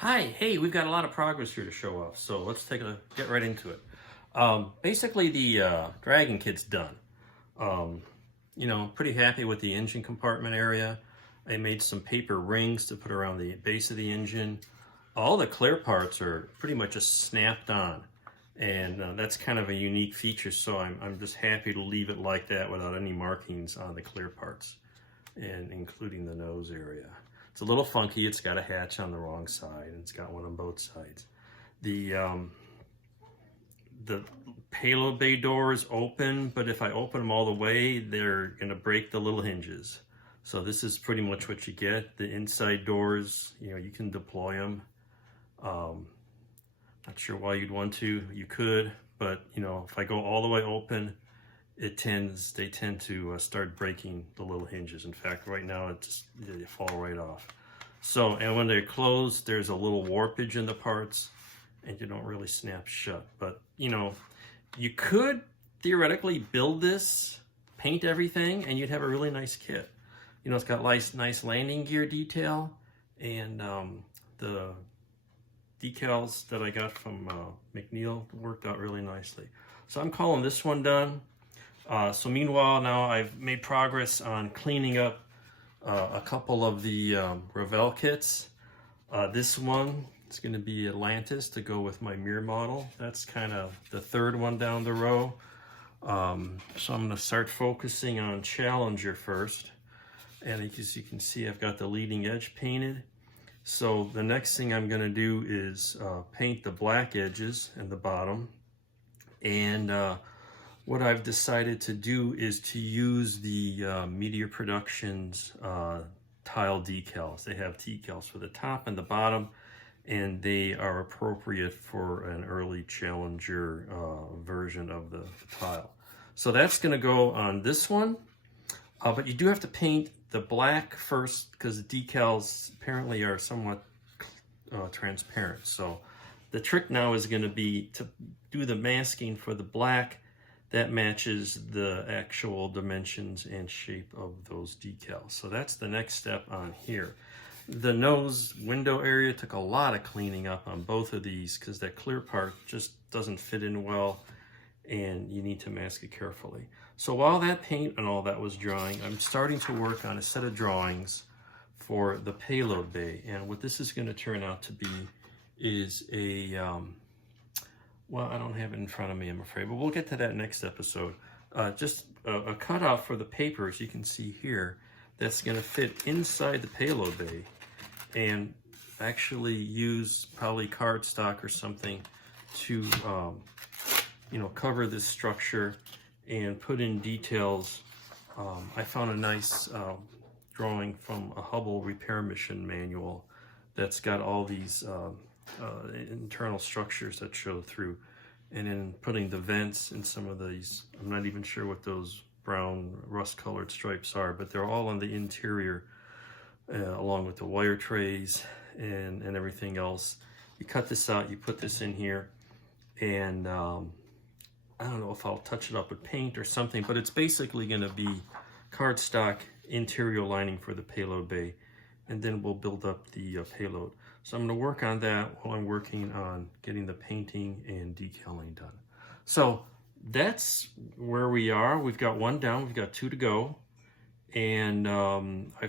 Hi, hey, we've got a lot of progress here to show off, so let's get right into it. Basically, the Dragon Kit's done. Um, Pretty happy with the engine compartment area. I made some paper rings to put around the base of the engine. All the clear parts are pretty much just snapped on, and that's kind of a unique feature, so I'm just happy to leave it like that without any markings on the clear parts, and including the nose area. It's a little funky. It's got a hatch on the wrong side, and it's got one on both sides. The payload bay door is open, but if I open them all the way, they're going to break the little hinges. So this is pretty much what you get. The inside doors, you can deploy them. Not sure why you'd want to. You could, but if I go all the way open, they tend to start breaking the little hinges. In fact, right now they fall right off. So, and when they're closed, there's a little warpage in the parts, and you don't really snap shut. But you could theoretically build this, paint everything, and you'd have a really nice kit. It's got nice landing gear detail, and the decals that I got from McNeil worked out really nicely. So I'm calling this one done. So meanwhile, now I've made progress on cleaning up a couple of the Revell kits. This one is going to be Atlantis to go with my mirror model. That's kind of the third one down the row. So I'm going to start focusing on Challenger first. And as you can see, I've got the leading edge painted. So the next thing I'm going to do is paint the black edges and the bottom. And what I've decided to do is to use the Meteor Productions tile decals. They have decals for the top and the bottom, and they are appropriate for an early Challenger version of the tile. So that's going to go on this one, but you do have to paint the black first because the decals apparently are somewhat transparent. So the trick now is going to be to do the masking for the black that matches the actual dimensions and shape of those decals. So that's the next step on here. The nose window area took a lot of cleaning up on both of these because that clear part just doesn't fit in well, and you need to mask it carefully. So while that paint and all that was drying, I'm starting to work on a set of drawings for the payload bay. And what this is going to turn out to be is a well, I don't have it in front of me, I'm afraid, but we'll get to that next episode. Just a cutout for the paper, as you can see here, that's going to fit inside the payload bay, and actually use probably cardstock or something to, cover this structure and put in details. I found a nice drawing from a Hubble repair mission manual that's got all these internal structures that show through, and then putting the vents in some of these. I'm not even sure what those brown rust colored stripes are, but they're all on the interior along with the wire trays and everything else. You cut this out, you put this in here, and I don't know if I'll touch it up with paint or something, but it's basically going to be cardstock interior lining for the payload bay, and then we'll build up the payload. So I'm going to work on that while I'm working on getting the painting and decaling done. So that's where we are. We've got one down, we've got two to go, and I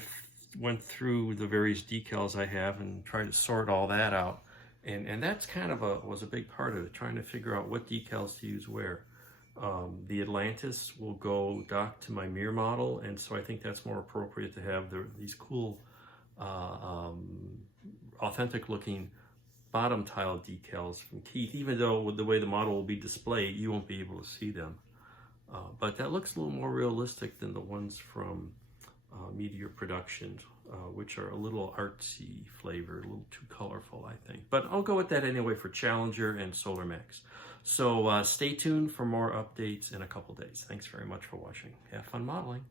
went through the various decals I have and tried to sort all that out, and that's kind of was a big part of it, trying to figure out what decals to use where. The Atlantis will go docked to my mirror model, and so I think that's more appropriate to have these cool authentic looking bottom tile decals from Keith, even though with the way the model will be displayed, you won't be able to see them. But that looks a little more realistic than the ones from Meteor Productions, which are a little artsy flavored, a little too colorful, I think. But I'll go with that anyway for Challenger and Solar Max. So stay tuned for more updates in a couple days. Thanks very much for watching. Have fun modeling.